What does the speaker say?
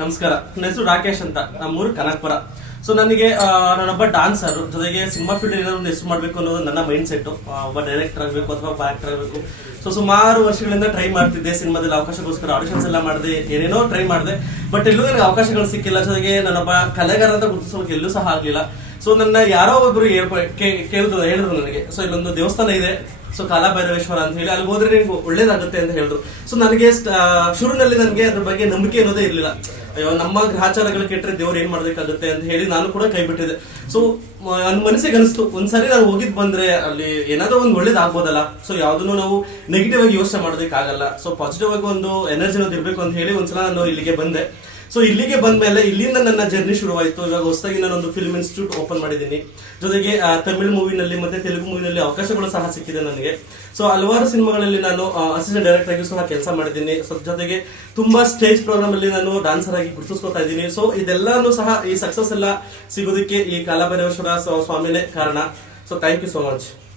ನಮಸ್ಕಾರ. ನನ್ನ ಹೆಸರು ರಾಕೇಶ್ ಅಂತ, ನಮ್ಮೂರು ಕನಕಪುರ. ಸೊ ನನಗೆ ನಾನೊಬ್ಬ ಡಾನ್ಸರ್, ಜೊತೆಗೆ ಸಿನಿಮಾ ಫೀಲ್ಡ್ ಏನಾದ್ರು ಒಂದು ಹೆಸರು ಮಾಡಬೇಕು ಅನ್ನೋದು ನನ್ನ ಮೈಂಡ್ ಸೆಟ್. ಒಬ್ಬ ಡೈರೆಕ್ಟರ್ ಆಗಬೇಕು ಅಥವಾ ಒಬ್ಬ ಆಕ್ಟರ್ ಆಗಬೇಕು. ಸೊ ಸುಮಾರು ವರ್ಷಗಳಿಂದ ಟ್ರೈ ಮಾಡ್ತಿದ್ದೆ, ಸಿನಿಮಾದಲ್ಲಿ ಅವಕಾಶಕ್ಕೋಸ್ಕರ ಆಡಿಷನ್ಸ್ ಎಲ್ಲ ಮಾಡಿದೆ, ಏನೇನೋ ಟ್ರೈ ಮಾಡಿದೆ. ಬಟ್ ಎಲ್ಲೂ ನನಗೆ ಅವಕಾಶಗಳು ಸಿಕ್ಕಿಲ್ಲ. ಜೊತೆಗೆ ನಾನೊಬ್ಬ ಕಲೆಗಾರ ಅಂತ ಗುರುತಿಸೋಕೆ ಎಲ್ಲೂ ಸಹ ಆಗ್ಲಿಲ್ಲ. ಸೊ ನನ್ನ ಯಾರೋ ಒಬ್ರು ಹೇಳಿದ್ರು ನನಗೆ, ಸೊ ಇಲ್ಲೊಂದು ದೇವಸ್ಥಾನ ಇದೆ, ಸೊ ಕಾಲಭೈರವೇಶ್ವರ ಅಂತ ಹೇಳಿ, ಅಲ್ಲಿ ಹೋದ್ರೆ ನಿಮ್ಗೆ ಒಳ್ಳೇದಾಗುತ್ತೆ ಅಂತ ಹೇಳಿದ್ರು. ಸೊ ನನಗೆ ಶುರುನಲ್ಲಿ ನನಗೆ ಅದ್ರ ಬಗ್ಗೆ ನಂಬಿಕೆ ಅನ್ನೋದೇ ಇರಲಿಲ್ಲ. ಅಯ್ಯೋ, ನಮ್ಮ ಗ್ರಹಚಾರಗಳು ಕೆಟ್ಟರೆ ದೇವ್ರು ಏನ್ ಮಾಡ್ಬೇಕಾಗುತ್ತೆ ಅಂತ ಹೇಳಿ ನಾನು ಕೂಡ ಕೈ ಬಿಟ್ಟಿದ್ದೆ. ಸೊ ನನ್ನ ಮನಸ್ಸಿಗೆ ಅನಿಸ್ತು, ಒಂದ್ಸರಿ ನಾನು ಹೋಗಿದ್ ಬಂದ್ರೆ ಅಲ್ಲಿ ಏನಾದ್ರೂ ಒಂದು ಒಳ್ಳೇದಾಗ್ಬೋದಲ್ಲ. ಸೊ ಯಾವ್ದನ್ನು ನಾವು ನೆಗೆಟಿವ್ ಆಗಿ ಯೋಚನೆ ಮಾಡೋದಕ್ಕಾಗಲ್ಲ. ಸೊ ಪಾಸಿಟಿವ್ ಆಗಿ ಒಂದು ಎನರ್ಜಿ ಅನ್ನೋದು ಇರ್ಬೇಕು ಅಂತ ಹೇಳಿ ಒಂದ್ಸಲ ನಾನು ಇಲ್ಲಿಗೆ ಬಂದೆ. ಸೊ ಇಲ್ಲಿಗೆ ಬಂದ್ಮೇಲೆ ಇಲ್ಲಿಂದ ನನ್ನ ಜರ್ನಿ ಶುರುವಾಯಿತು. ಇವಾಗ ಹೊಸದಾಗಿ ನಾನೊಂದು ಫಿಲ್ಮ್ ಇನ್ಸ್ಟಿಟ್ಯೂಟ್ ಓಪನ್ ಮಾಡಿದ್ದೀನಿ. ಜೊತೆಗೆ ತಮಿಳ್ ಮೂವಿನಲ್ಲಿ ಮತ್ತೆ ತೆಲುಗು ಮೂವಿನಲ್ಲಿ ಅವಕಾಶಗಳು ಸಹ ಸಿಕ್ಕಿದೆ ನನಗೆ. ಸೊ ಹಲವಾರು ಸಿನಿಮಾಗಳಲ್ಲಿ ನಾನು ಅಸಿಸ್ಟೆಂಟ್ ಡೈರೆಕ್ಟರ್ ಆಗಿ ಸಹ ಕೆಲಸ ಮಾಡಿದ್ದೀನಿ. ಸೊ ಜೊತೆಗೆ ತುಂಬಾ ಸ್ಟೇಜ್ ಪ್ರೋಗ್ರಾಮ್ ಅಲ್ಲಿ ನಾನು ಡಾನ್ಸರ್ ಆಗಿ ಗುರುತಿಸ್ಕೊತಾ ಇದ್ದೀನಿ. ಸೊ ಇದೆಲ್ಲಾನು ಸಹ ಈ ಸಕ್ಸಸ್ ಎಲ್ಲ ಸಿಗೋದಕ್ಕೆ ಈ ಕಾಲಭೈರವೇಶ್ವರ ಸ್ವಾಮಿನೇ ಕಾರಣ. So thank you so much.